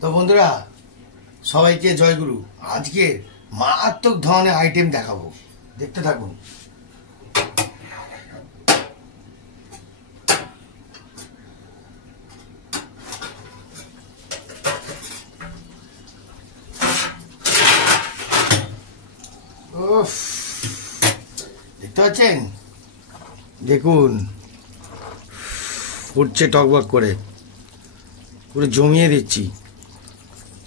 তো বন্ধুরা সবাইকে জয়গুরু। আজকে মারাত্মক ধরনের আইটেম দেখাবো, দেখতে থাকুন। দেখতে পাচ্ছেন, দেখুন ফুটছে টকবক করে, পুরো জমিয়ে দিচ্ছি।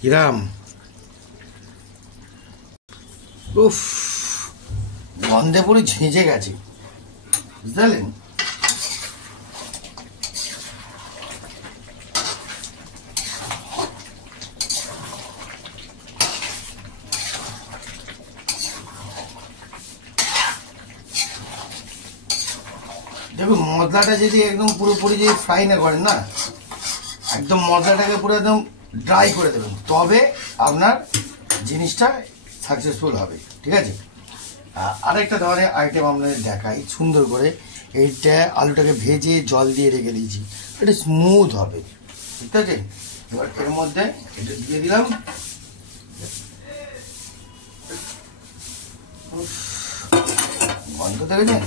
কিরাম উফ, গন্ধে পুরো ঝেঁঝে গেছে, বুঝতে পারলেন? দেখুন মশলাটা যদি একদম পুরোপুরি যদি ফ্রাই না করেন না, একদম মশলাটাকে পুরো একদম ড্রাই করে দেবেন, তবে আপনার জিনিসটা সাকসেসফুল হবে, ঠিক আছে? আরেকটা ধরনের আইটেম আপনাদের দেখাই সুন্দর করে। এইটা আলুটাকে ভেজে জল দিয়ে রেখে দিয়েছি, এটা স্মুথ হবে, ঠিক আছে? এবার এর মধ্যে এটা দিয়ে দিলাম। গন্ধ দেখেছেন,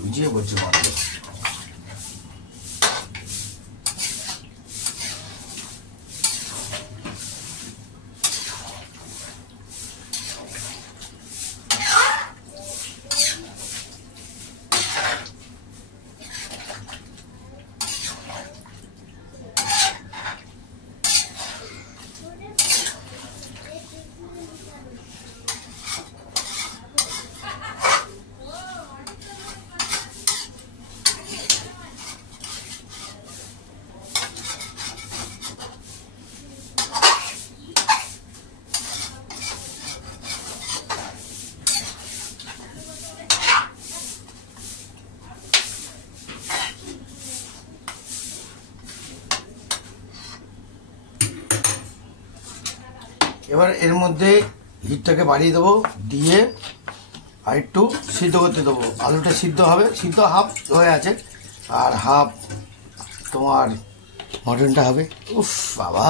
বুঝিয়ে বলছে গন্ধ। এবার এর মধ্যে হিটটাকে বাড়িয়ে দেবো, দিয়ে আর একটু সিদ্ধ করতে দেবো। আলুটা সিদ্ধ হবে, সিদ্ধ হাফ হয়ে আছে, আর হাফ তোমার মটনটা হবে। উফ বাবা,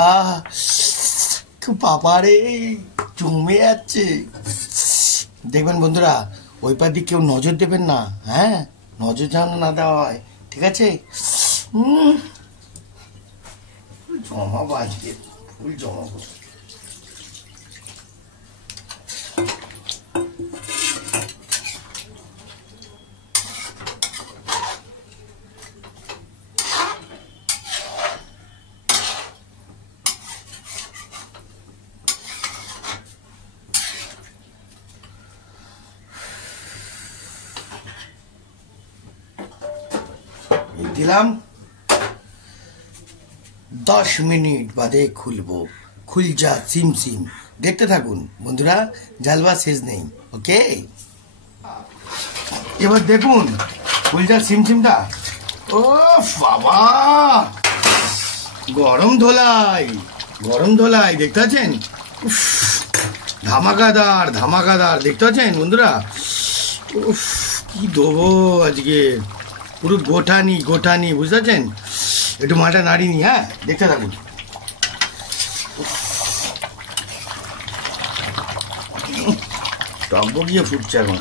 বাবা রে, জমে যাচ্ছে। দেখবেন বন্ধুরা, ওই পার দিকে কেউ নজর দেবেন না, হ্যাঁ, নজর যেন না দেওয়া হয়, ঠিক আছে? জমাবো আজকে, ফুল জমাবো। দিলাম, 10 মিনিট বাদে খুলবো। খুল যা সিম সিম, দেখতে থাকুন বন্ধুরা, জালবা শেষ নেই, ওকে? এবার দেখুন খুল যা সিম সিমটা। ও বাবা, গরম ধোলাই, গরম ধোলাই, দেখতে পাচ্ছেন? ধামাকাদার ধামাকাদার, দেখতে পাচ্ছেন বন্ধুরা? উফ, কি দেবো আজকে, পুরো গোটানি গোটানি, বুঝতে পারছেন? একটু মাটা নাড়িনি, হ্যাঁ, দেখতে থাকুন। টক গিয়ে ফুটছে এখন।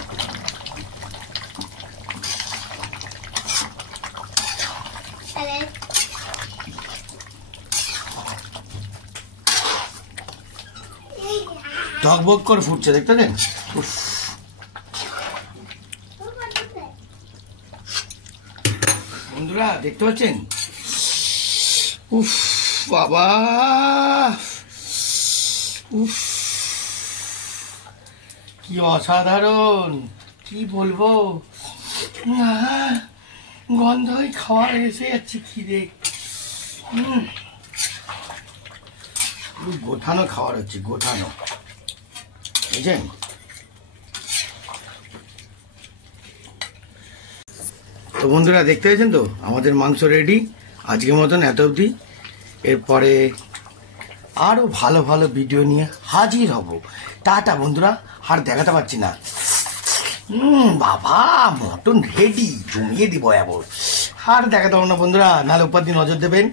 টকবক করে ফুটছে, দেখতে পাচ্ছেন? বন্ধুরা দেখতে পাচ্ছেন? উফ বাবা, উফ, কি অসাধারণ, কি বলবো, গন্ধই খাওয়ার এসে যাচ্ছে, খিদে। গোঠানো খাওয়ার হচ্ছে, গোঠানো, বুঝছেন? তো বন্ধুরা দেখতে পেয়েছেন তো, আমাদের মাংস রেডি আজকের মতন এত অবধি। এরপরে আরও ভালো ভালো ভিডিও নিয়ে হাজির হব। টাটা বন্ধুরা, আর দেখাতে পারছি না। বাবা, মটন রেডি, জমিয়ে দিব এবার। আর দেখাতে হবে না বন্ধুরা, নাহলে উপর দিয়ে নজর দেবেন,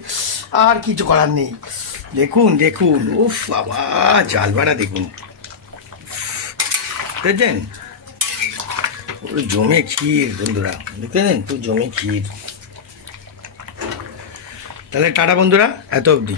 আর কিছু করার নেই। দেখুন দেখুন, উফ বাবা জাল বাড়া দেখুন, দেখছেন পুরো জমে ক্ষীর বন্ধুরা, দেখতেছেন পুরো জমে ক্ষীর। তাহলে টাটা বন্ধুরা, এত অবধি।